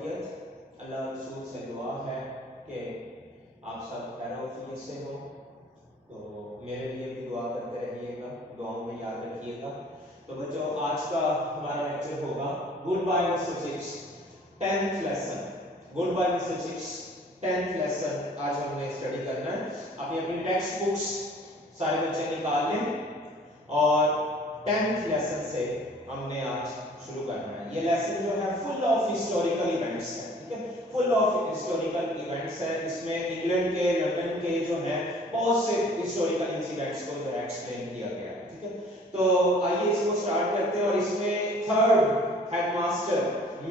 खैरियत। अल्लाह रसूल से दुआ है कि आप सब खैर-ओ-आफियत से हो, तो मेरे लिए भी दुआ करते रहिएगा, दुआओं में याद रखिएगा। तो बच्चों, आज का हमारा लेक्चर होगा goodbye mister Chips 10th lesson. Goodbye mister Chips 10th lesson आज हमने स्टडी करना है। अपनी अपनी टेक्स्ट बुक्स सारे बच्चे निकाल लें और 10th लेसन से हमने आज शुरू करना है। ये लेसन जो है फुल ऑफ हिस्टोरिकल इवेंट्स है, ठीक है, फुल ऑफ हिस्टोरिकल इवेंट्स है। इसमें इंग्लैंड के, लंदन के जो है बहुत से हिस्टोरिकल इंसिडेंट्स को जो है एक्सप्लेन किया गया है, ठीक है। तो आइए इसको स्टार्ट करते हैं। और इसमें थर्ड हेडमास्टर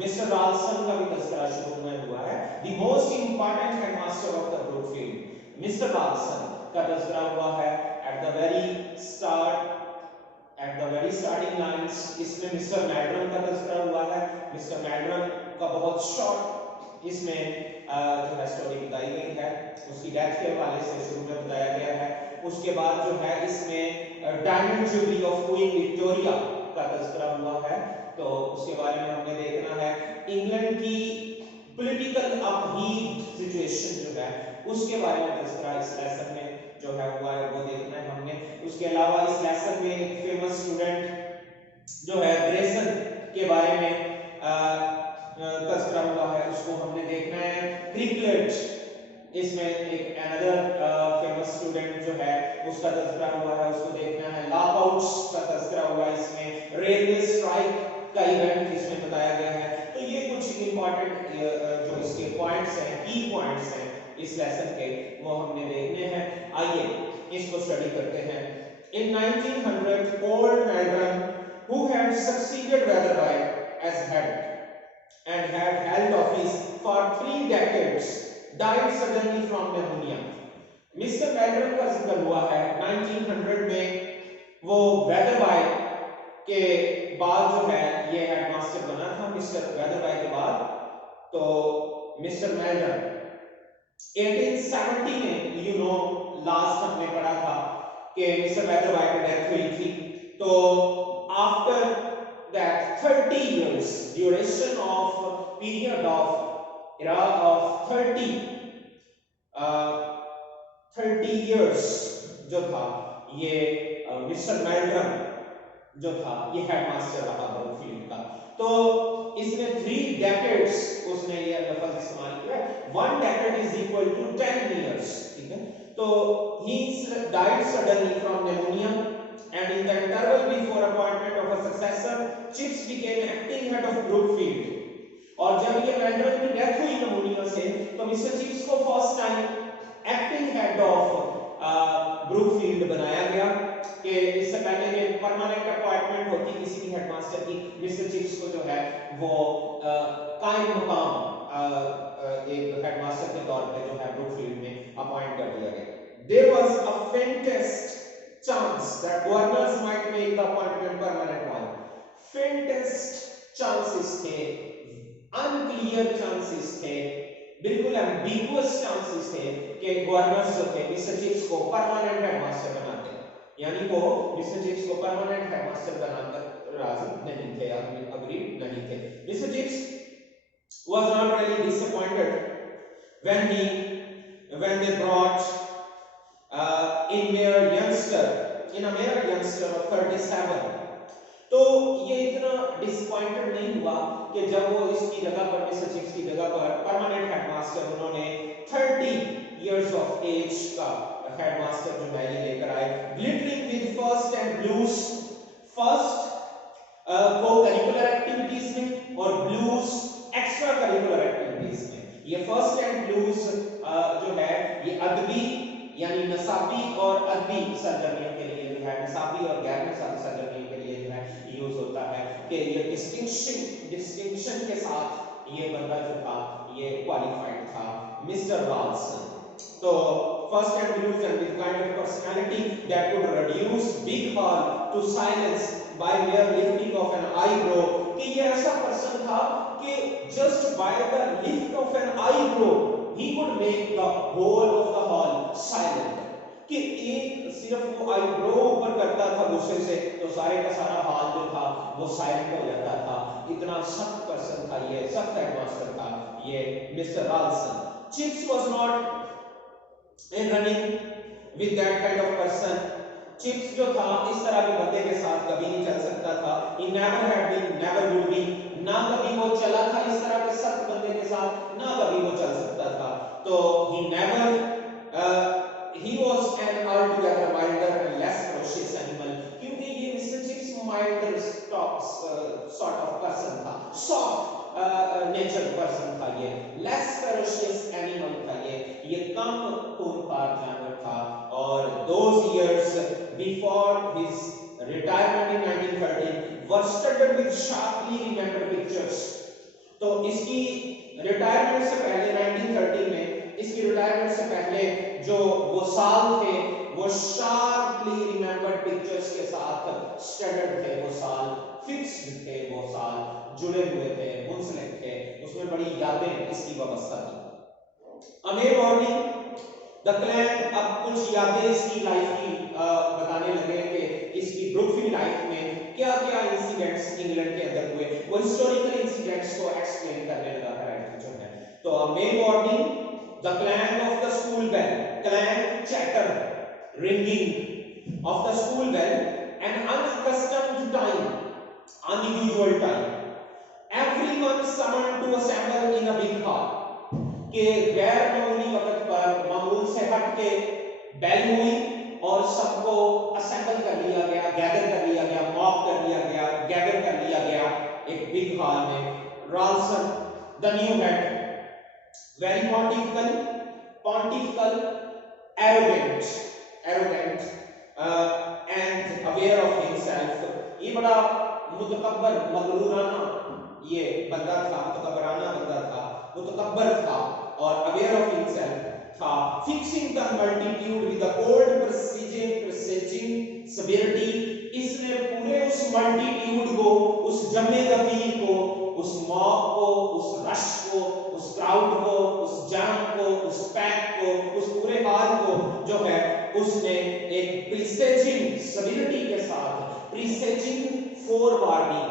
मिस्टर राल्सन का भी तस्करा शुरू में हुआ है। The most important headmaster of the Brookfield mister Ralston का तस्करा हुआ है at the very start, at the very starting lines. इसमें मिस्टर मैड्रन का तस्करा हुआ है। मिस्टर मैड्रन का बहुत शॉर्ट इसमें जो है स्टोरी बताई गई है, उसकी डेथ के हवाले से शुरू में बताया गया है। उसके बाद जो है इसमें diamond jubilee of queen Victoria का तस्करा हुआ है, तो उसके बारे में हमने देखना है। इंग्लैंड की पॉलिटिकल अपहीव सिचुएशन जो है उसके बारे में तस्करा इस लेसन में जो है हुआ है, वो देखना है हमने। उसके अलावा इस लेसन में एक फेमस स्टूडेंट जो है ग्रेसन के बारे में तस्करा हुआ है, उसको हमने देखना है। क्रिकलेट इसमें एक अनदर फेमस स्टूडेंट जो है उसका तस्करा हुआ है, उसको देखना है। लॉकआउट्स का तस्करा हुआ है इसमें। रेलवे स्ट्राइक का इवेंट इसमें बताया गया है। तो ये कुछ इंपॉर्टेंट जो इसके पॉइंट्स हैं, की पॉइंट्स हैं इस लेसन के, वो हमने देखने हैं। आइए इसको स्टडी करते हैं। In 1900, Old Melbourne, who had succeeded Weatherby as head and had held office for 3 decades, died suddenly from pneumonia. Mister Meldrum का जिक्र हुआ है 1900 में। वो वेदरबाय के बाद जो है ये हेडमास्टर बना था, मिस्टर वेदरबाय के बाद। तो मिस्टर मैड्रन 1870 में, यू नो, लास्ट हमने पढ़ा था कि मिस्टर वेदरबाय की डेथ हुई थी। तो after that 30 years duration of period of era of 30 years जो था ये मिस्टर मैड्रन जो था ये हेडमास्टर रहा ब्रूकफील्ड का। तो इसने 3 decades उसने ये लफ्ज इस्तेमाल किया। 1 decade is equal to 10 years, ठीक है। तो he died suddenly from pneumonia and in the interval before appointment of a successor, Chips became acting head of Brookfield. और जब ये मैड्रन की डेथ हुई निमोनिया से, तो मिस्टर चिप्स को first time acting head of Brookfield बनाया गया कि इससे पहले कि परमानेंट अपॉइंटमेंट होती किसी भी हेडमास्टर की, मिस्टर चिप्स को जो है वो कायम मकाम एक हेडमास्टर के तौर पे जो है ब्रूकफील्ड में अपॉइंट कर दिया गया। There was a faintest chance that governors might make the appointment permanent one. Faintest chances थे, unclear chances थे, बिल्कुल ambiguous chances थे कि गवर्नर्स जो थे मिस्टर चिप्स को परमानेंट हेडमास्टर बनाते, यानी वो मिस्टर चिप्स को परमानेंट हेडमास्टर बनाकर राजी नहीं थे, अग्रीड नहीं थे। Mister chips was not really disappointed when they brought in a mere youngster of 37। तो ये इतना डिसअपॉइंटेड नहीं हुआ कि जब वो इसकी जगह पर, मिस्टर चिप्स की जगह पर परमानेंट हेडमास्टर उन्होंने 30 इयर्स ऑफ एज का हेडमास्टर जो है ये लेकर आए। Glittering with first and blues, first को करिकुलर एक्टिविटीज में और ब्लूज एक्स्ट्रा करिकुलर एक्टिविटीज में। ये फर्स्ट एंड ब्लूज जो है ये अदबी यानी नसाबी और अदबी सरगर्मियों के लिए जो है, नसाबी और गैर नसाबी सरगर्मियों के लिए जो है यूज होता है कि ये डिस्टिंक्शन के साथ ये बंदा जो था ये क्वालिफाइड था, मिस्टर राल्सन। तो first and blues and the kind of personality that could reduce big hall to silence by mere lifting of an eyebrow, कि ये ऐसा पर्सन था कि just by the lift of an eyebrow he could make the whole of the hall silent। कि एक सिर्फ वो eyebrow ऊपर करता था गुस्से से तो सारे का सारा हाल जो था वो साइलेंट हो जाता था। इतना सख्त पर्सन था ये, सख्त हेडमास्टर था ये mister Ralston. Chips was not in running with that kind of person. Chips जो था इस तरह के बंदे के साथ कभी नहीं चल सकता था। He never had been, never would be. ना कभी वो चला था इस तरह के सख्त बंदे के साथ, ना कभी वो चल सकता था। तो he never he was an altogether milder and less ferocious animal, क्योंकि ये mister chips milder sort of person था, soft nature person था ये, less ferocious animal था ये कम खूंखार जानवर था। और those years before his retirement in 1913 were studded with sharply remembered pictures। तो इसकी रिटायरमेंट से पहले 1913 में, इसकी रिटायरमेंट से पहले जो वो साल थे वो शार्पली रिमेंबर्ड पिक्चर्स के साथ स्टडड थे, वो साल फिक्स्ड थे, वो साल जुड़े हुए थे, मुंसलिक थे, उसमें बड़ी यादें इसकी व्यवस्था थी। अमे मॉर्निंग द क्लैन, अब कुछ यादें इसकी लाइफ की बताने लगे कि इसकी ब्रुकफील्ड लाइफ में क्या क्या इंसिडेंट्स इंग्लैंड के अंदर हुए, वो हिस्टोरिकल इंसिडेंट्स को एक्सप्लेन करने लगा है जो है। तो May morning the clang of the school bell, clang chatter, ringing of the school bell, an unaccustomed time, unusual time, everyone summoned to assemble in a big hall। के गैर मामूली वक्त पर मामूल से हट के बेल हुई और सबको असेंबल कर लिया गया, गैदर कर लिया गया, मॉक कर लिया गया, गैदर कर लिया गया एक बिग हॉल में। Ralston the new head, very pontifical, arrogant and aware of himself। ये बड़ा मुतकब्बर, मगरूराना ये बंदा था, मुतकब्बराना बंदा था, मुतकब्बर था और अवेयर ऑफ हिमसेल्फ था। Fixing the multitude with the cold presaging severity, इसने पूरे उस मल्टीट्यूड को, उस जमे दफीर को, उस मॉब को, उस रश को, उस क्राउड को, उस जाम को, उस पैक को, उस पूरे हाल को जो है उसने एक प्रीसेजिंग सेवेरिटी के साथ, प्रीसेजिंग फोरवार्निंग,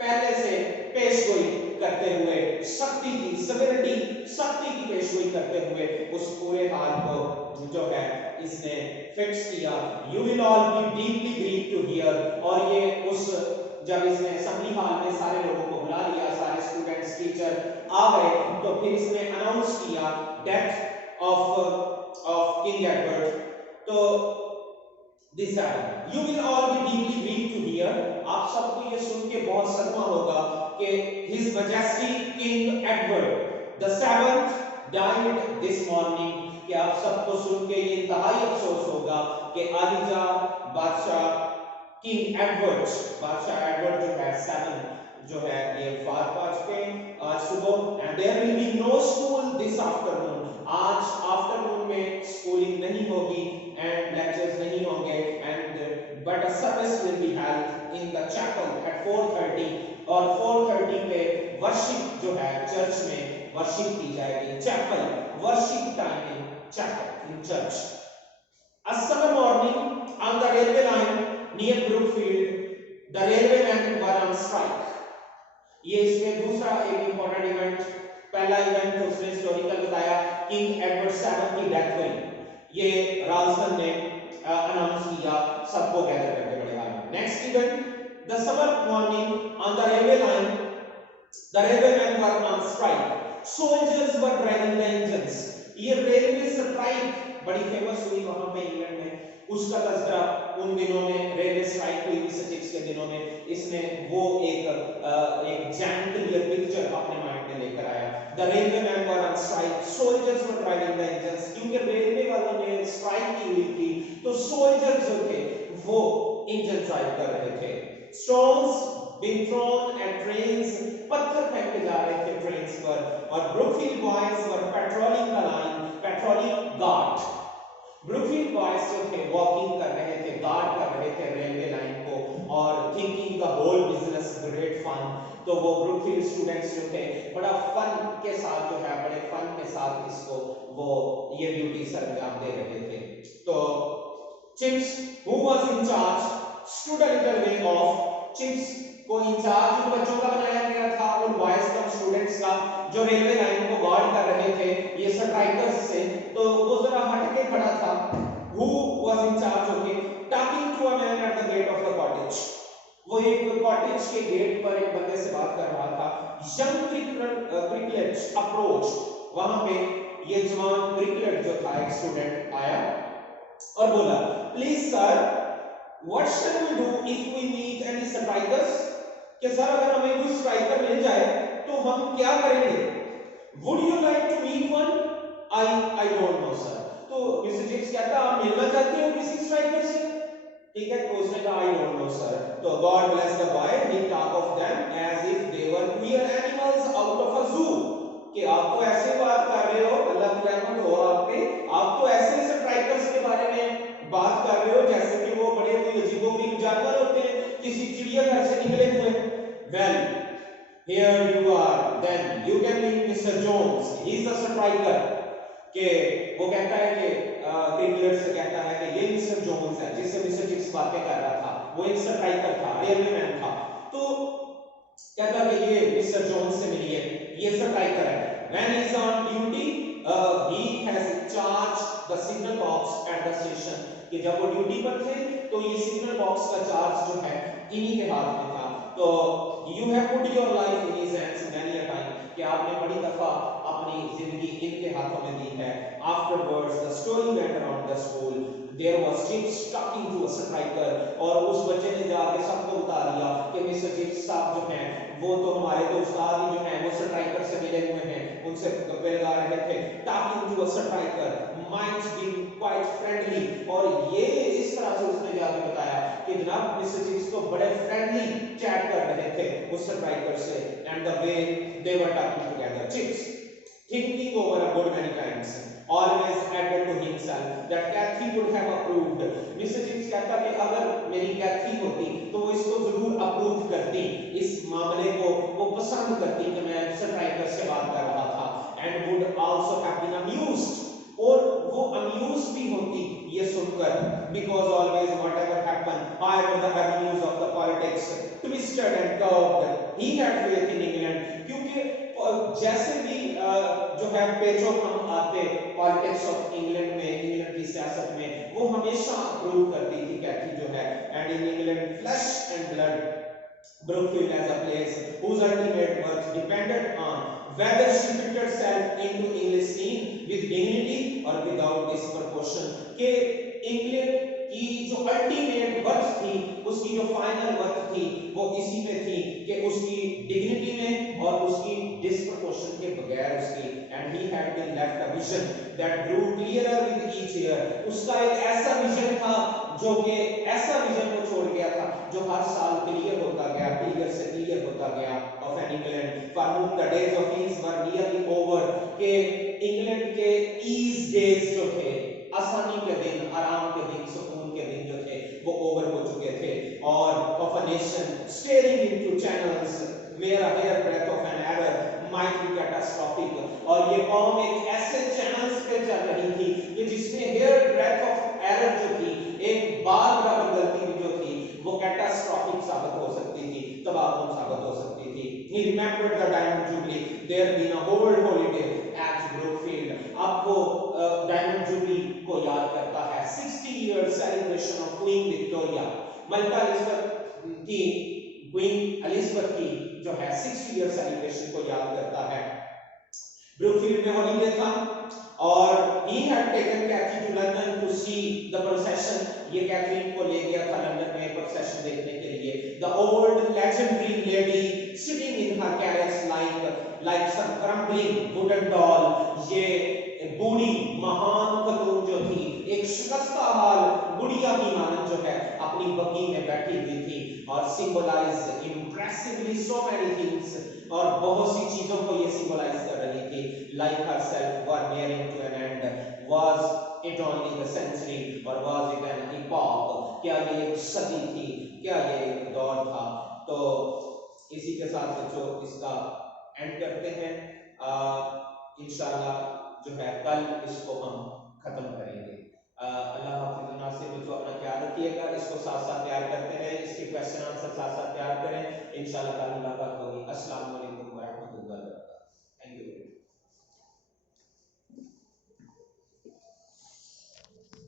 पहले से पेशगोई करते हुए, शक्ति की सेवेरिटी, शक्ति की पेशगोई करते हुए उस पूरे हाल को जो है इसने फिक्स किया। You will all be deeply grieved to hear, और ये उस जब इसने असेंबली हॉल में सारे लोगों को बुला लिया, सारे स्टूडेंट्स टीचर आ गए, तो फिर इसने अनाउंस किया डेथ ऑफ किंग एडवर्ड। तो this time you will all be deeply grieved to hear, आप सबको ये सुन के बहुत सदमा होगा कि his majesty King Edward the seventh died this morning, कि आप सबको सुन के ये इंतहाई अफसोस होगा कि आलिजा बादशाह किंग एडवर्ड, बादशाह एडवर्ड जो है सेवन जो है ये वफात पा चुके आज सुबह। And there will be no school this afternoon, आज आफ्टरनून में स्कूलिंग नहीं होगी एंड लेक्चर्स नहीं होंगे, and but a service will be held in the chapel at 4:30, और 4:30 पे वर्शिप जो है चर्च में वर्शिप की जाएगी। Chapel, worship time in chapel in church. A summer morning on the railway line near Brookfield, the railwaymen were on strike। ये इसमें दूसरा एक इंपॉर्टेंट इवेंट, पहला इवेंट तो उसने हिस्टोरिकल बताया, किंग एडवर्ड सेवन की डेथ हुई, ये राल्सन ने अनाउंस किया सबको गैदर करके बड़े हाल में। Next event, the summer morning on the railway line, the railwaymen were on strike, soldiers were driving the engines. ये रेलवे स्ट्राइक बड़ी फेमस हुई वहां पे इंग्लैंड में, उसका तज़किरा उन दिनों में रेलवे स्ट्राइक हुई मिसेसिप्स के दिनों में, इसने वो एक जैम क्लियर पिक्चर अपने माइंड में लेकर आया। The railwaymen were on strike, soldiers were driving the engines, क्योंकि रेलवे वालों ने स्ट्राइक की हुई थी तो सोल्जर्स जो थे वो इंजन ड्राइव कर रहे थे। Stones being thrown at trains, पत्थर फेंके जा रहे थे ट्रेन्स पर, और Brookfield boys were patrolling the line, patrolling guard, Brookfield boys जो थे वॉकिंग कर रहे थे, गार्ड कर रहे थे रेलवे लाइन को, और thinking the whole business great fun. तो वो ब्रुकफील्ड स्टूडेंट्स जो थे बड़ा फन के साथ जो है, बड़े फन के साथ इसको वो ये ड्यूटी सर अंजाम दे रहे थे। तो chips who was in charge stood a little way of. Chips को इंचार्ज उन बच्चों का बनाया गया था, उन बॉयज का, स्टूडेंट्स का जो रेलवे लाइन को गार्ड कर रहे थे ये स्ट्राइकर्स से। तो वो जरा हट के खड़ा था। Who was in charge okay talking to a man at the gate of the cottage. वो एक कॉटेज के गेट पर एक बंदे से बात कर रहा था। यंग क्रिकलेट अप्रोच, वहां पे ये जवान क्रिकलेट जो था एक स्टूडेंट आया और बोला please sir what shall we do if we meet any strikers. कि सर अगर हमें कोई स्ट्राइकर मिल जाए तो हम क्या करेंगे। Would you like to meet one. I don't know sir. तो मिस्टर जेम्स कहता आप मिलना चाहते हो किसी स्ट्राइकर से। ठीक है, तो उसने कहा आई डोंट नो सर। तो God bless the boy, he talk of them as if they were queer animals out of a zoo. कि आप तो ऐसे बात कर रहे हो, अल्लाह की रहमत हो आप पे, आप तो ऐसे स्ट्राइकर्स के बारे में बात कर रहे हो जैसे कि वो बड़े कोई अजीबोगरीब जानवर होते हैं, किसी चिड़ियाघर से निकले हुए। Well here you are, then you can meet mister Jones, he is the striker. कि वो कहता है कि क्रिकेटर से कहता है कि ये मिस्टर जोन्स है जिससे मिस्टर चिप्स बातें कर रहा था, वो एक स्ट्राइकर था, रेलवे मैन था। तो कहता कि ये मिस्टर जोन्स से मिलिए, ये स्ट्राइकर है। When he is on duty he has charge the signal box at the station. कि जब वो ड्यूटी पर थे तो ये सिग्नल बॉक्स का चार्ज जो है इन्हीं के हाथ में था। तो you have put your life in his hands many a time. कि आपने बड़ी दफा अपनी जिंदगी इनके हाथों में दी है। Afterwards the story went around the school, there was chips talking to a striker. और उस बच्चे ने जाके सबको बता दिया कि मिस्टर चिप्स साहब जो हैं वो तो हमारे तो उस्ताद ही जो हैं वो स्ट्राइकर से मिले हुए हैं, उनसे गप्पे लगा रहे थे। Talking to a striker mind being quite friendly. और ये इस तरह से उसने जाके बताया कि जनाब मिस्टर चिप्स तो बड़े फ्रेंडली चैट कर रहे थे उस स्ट्राइकर से। And the way they were talking together, chips thinking over a good many times always added to himself that Kathy would have approved. Mr. Chips कहता कि अगर मेरी कैथी होती तो वो इसको जरूर अप्रूव करती, इस मामले को वो पसंद करती कि मैं स्ट्राइकर से बात कर रहा था। and would also have been amused, और वो अम्यूज भी होती ये सुनकर, because always whatever happened, however the avenues of the politics twisted and curved, he had faith in England। क्योंकि जैसे भी जो है पेचो हम आते पॉलिटिक्स ऑफ इंग्लैंड में, इंग्लैंड की सियासत में, वो हमेशा अप्रूव करती थी कैथी जो है। And in England flash and blood Brookfield as a place whose ultimate worth depended on whether she fit herself into English scene with dignity or without disproportion। के इंग्लैंड की जो अल्टीमेट वर्थ थी, उसकी जो फाइनल वर्थ थी, वो इसी में थी कि उसकी डिग्निटी में और उसकी डिस्प्रपोर्शन के बगैर उसकी। And he had been left a vision that grew clearer with each year. उसका एक ऐसा विजन था जो कि ऐसा विजन वो छोड़ गया था जो हर साल क्लियर होता गया, क्लियर से क्लियर होता गया। Of an England for whom the days of ease were nearly over। के इंग्लैंड के ईज डेज जो थे, आसानी के दिन, आराम के दिन, सुकून के दिन जो थे वो ओवर हो चुके थे। और of a nation steering into channels where a hair breadth of an error might be catastrophic। और ये कौम एक ऐसे चैनल्स पे चल रही थी कि जिसमें हेयर ब्रेथ ऑफ एरर जो थी, एक बार बराबर गलती भी जो थी, वो कैटास्ट्रॉफिक साबित हो सकती थी, तबाहकुन साबित हो सकती थी। He remembered the Diamond Jubilee, there been a whole holiday at Brookfield। अब वो डायमंड जुबली को याद करता है, 60 year celebration of Queen Victoria। Malka Elizabeth की, क्वीन एलिजाबेथ की जो है 60 year celebration को याद करता है। ब्रूकफील्ड में हॉलीडे था और he had taken Cathy to London to see the procession। ये कैथरीन को ले गया था लंदन में प्रोसेशन देखने के लिए। The old legendary lady sitting in her carriage like some crumbling wooden doll। ये बूढ़ी महान खतून जो थी, एक शिकस्ता हाल गुड़िया की मानद जो है अपनी बग्गी में बैठी हुई थी और symbolise impressively so many things, और बहुत सी चीजों को ये सिंबलाइज कर रही थी। Like herself were nearing to an end, was it only the century or was it an epoch. क्या ये एक सदी थी, क्या ये एक दौर था। तो इसी के साथ बच्चों इसका एंड करते हैं। इंशाल्लाह जो है कल इसको हम खत्म करेंगे। अल्लाह हाफिज़ नासिर, बच्चों अपना ख्याल रखिएगा, इसको साथ साथ तैयार करते रहें, इसके क्वेश्चन आंसर साथ साथ तैयार करें, इंशाल्लाह कल मुलाकात होगी। अस्सलाम वालेकुम।